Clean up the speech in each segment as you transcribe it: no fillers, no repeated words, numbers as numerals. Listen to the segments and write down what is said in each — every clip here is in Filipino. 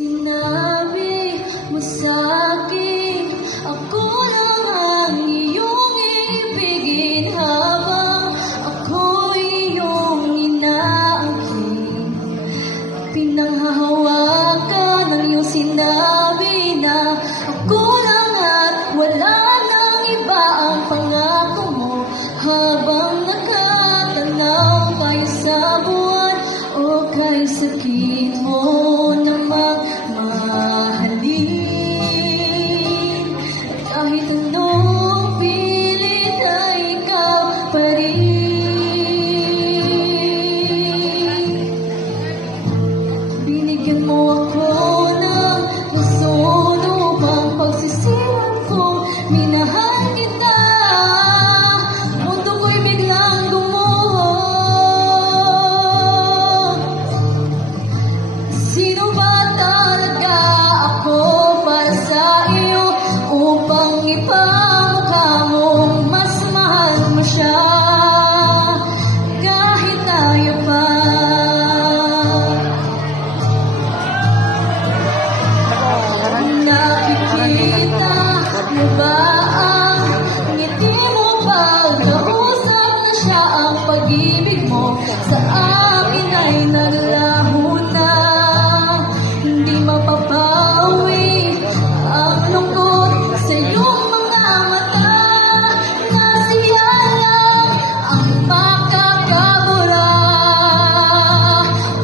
Sinabi mo sa'kin, ako lang ang iyong ibigin habang ako'y iyong inaangkin. Pinanghahawakan ng iyong sinabi na ako lang at wala nang iba ang pangako mo habang nakatanaw kayo sa buwan o kay sakit mo na magmahalin. Kahit anong pilit ay ikaw pa rin. Binigyan mo ako ng rason upang pagsisihan kong minahal kita. Mundo ko'y biglang gumuho. Sino ba talaga ako para sa iyo upang ipamukha mong mas mahal mo siya kahit tayo pa? Nakikita mo ba ang ngiti mo pagkausap na siya? Ang pag-ibig mo sa akin ay naglaho na. Hindi mapapawi ang lungkot sa iyong mga mata. Nasiya lang ang makakabura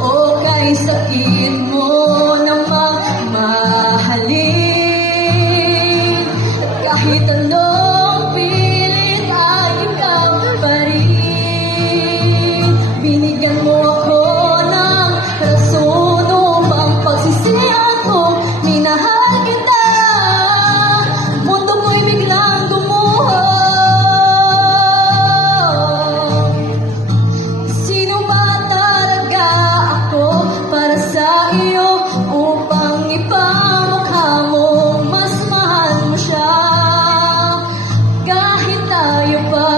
o kay sakit mo na magmahalin. Kahit anong pilit ay ikaw pa rin. Binigyan mo ako ng rason upang pagsisihan kong minahal kita. Mundo ko'y biglang gumuho. Sino ba talaga ako para sa iyo upang ipamukha mong mas mahal mo siya kahit tayo pa?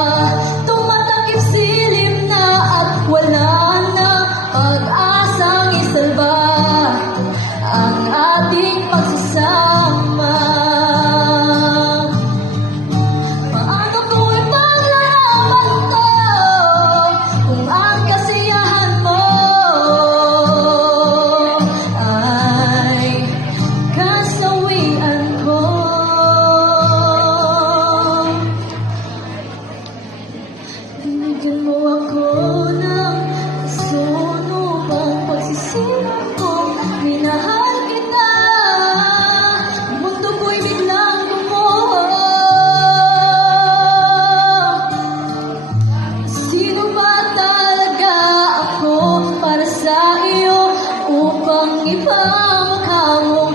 Tumatakip silim na at wala na pag-asang isalba ang ating pagsasama. Paano kung ipaglalaban ko kung ang kasiyahan mo ay kasawian ko? Binigyan mo ako ng rason upang pagsisihan kong minahal kita. Mundo ko'y biglang gumuho. Sino ba talaga ako para sa iyo upang ipamukha mo